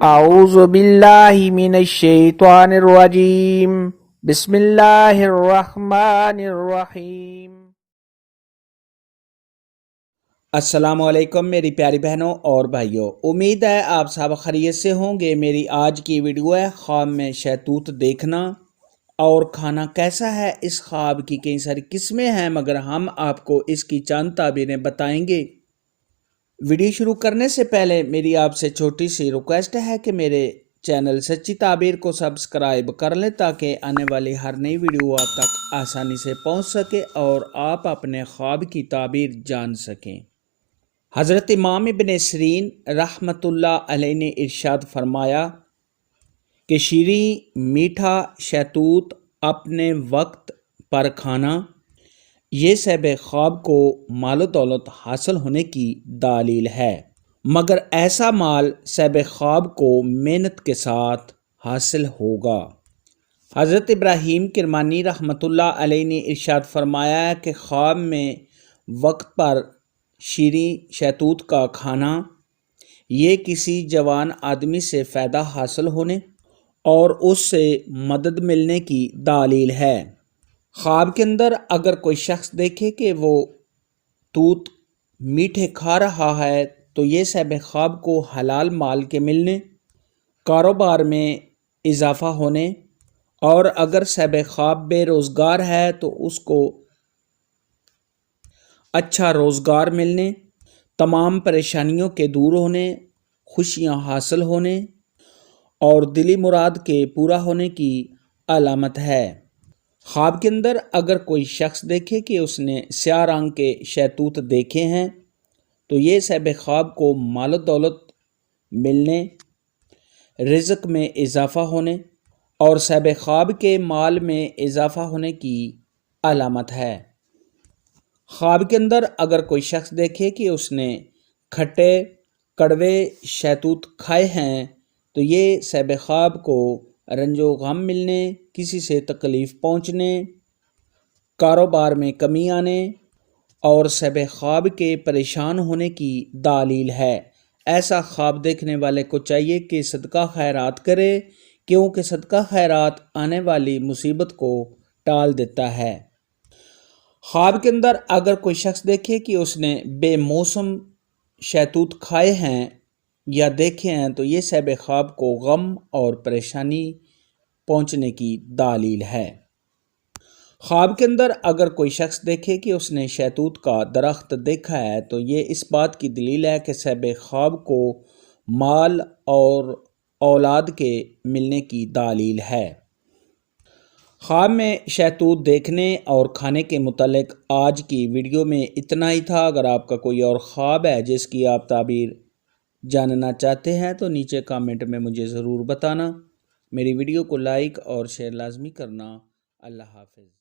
اعوذ باللہ من الشیطان الرجیم بسم اللہ الرحمن الرحیم۔ السلام علیکم میری پیاری بہنوں اور بھائیوں، امید ہے آپ سب خیریت سے ہوں گے۔ میری آج کی ویڈیو ہے خواب میں شہتوت دیکھنا اور کھانا کیسا ہے۔ اس خواب کی کئی ساری قسمیں ہیں مگر ہم آپ کو اس کی چند تعبیریں بتائیں گے۔ ویڈیو شروع کرنے سے پہلے میری آپ سے چھوٹی سی ریکویسٹ ہے کہ میرے چینل سچی تعبیر کو سبسکرائب کر لیں تاکہ آنے والی ہر نئی ویڈیو آپ تک آسانی سے پہنچ سکے اور آپ اپنے خواب کی تعبیر جان سکیں۔ حضرت امام ابن سیرین رحمۃ اللہ علیہ نے ارشاد فرمایا کہ شیریں میٹھا شہتوت اپنے وقت پر کھانا یہ صاحب خواب کو مال و دولت حاصل ہونے کی دلیل ہے، مگر ایسا مال صاحب خواب کو محنت کے ساتھ حاصل ہوگا۔ حضرت ابراہیم کرمانی رحمۃ اللہ علیہ نے ارشاد فرمایا ہے کہ خواب میں وقت پر شیریں شہتوت کا کھانا یہ کسی جوان آدمی سے فائدہ حاصل ہونے اور اس سے مدد ملنے کی دلیل ہے۔ خواب کے اندر اگر کوئی شخص دیکھے کہ وہ توت میٹھے کھا رہا ہے تو یہ صاحب خواب کو حلال مال کے ملنے، کاروبار میں اضافہ ہونے، اور اگر صاحب خواب بے روزگار ہے تو اس کو اچھا روزگار ملنے، تمام پریشانیوں کے دور ہونے، خوشیاں حاصل ہونے اور دلی مراد کے پورا ہونے کی علامت ہے۔ خواب کے اندر اگر کوئی شخص دیکھے کہ اس نے سیاہ رنگ کے شہتوت دیکھے ہیں تو یہ صاحب خواب کو مال و دولت ملنے، رزق میں اضافہ ہونے اور صاحب خواب کے مال میں اضافہ ہونے کی علامت ہے۔ خواب کے اندر اگر کوئی شخص دیکھے کہ اس نے کھٹے کڑوے شہتوت کھائے ہیں تو یہ صاحب خواب کو رنج و غم ملنے، کسی سے تکلیف پہنچنے، کاروبار میں کمی آنے اور صاحب خواب کے پریشان ہونے کی دلیل ہے۔ ایسا خواب دیکھنے والے کو چاہیے کہ صدقہ خیرات کرے، کیونکہ صدقہ خیرات آنے والی مصیبت کو ٹال دیتا ہے۔ خواب کے اندر اگر کوئی شخص دیکھے کہ اس نے بے موسم شہتوت کھائے ہیں یا دیکھے ہیں تو یہ صاحب خواب کو غم اور پریشانی پہنچنے کی دلیل ہے۔ خواب کے اندر اگر کوئی شخص دیکھے کہ اس نے شہتوت کا درخت دیکھا ہے تو یہ اس بات کی دلیل ہے کہ صاحب خواب کو مال اور اولاد کے ملنے کی دلیل ہے۔ خواب میں شہتوت دیکھنے اور کھانے کے متعلق آج کی ویڈیو میں اتنا ہی تھا۔ اگر آپ کا کوئی اور خواب ہے جس کی آپ تعبیر جاننا چاہتے ہیں تو نیچے کامنٹ میں مجھے ضرور بتانا۔ میری ویڈیو کو لائک اور شیئر لازمی کرنا۔ اللہ حافظ۔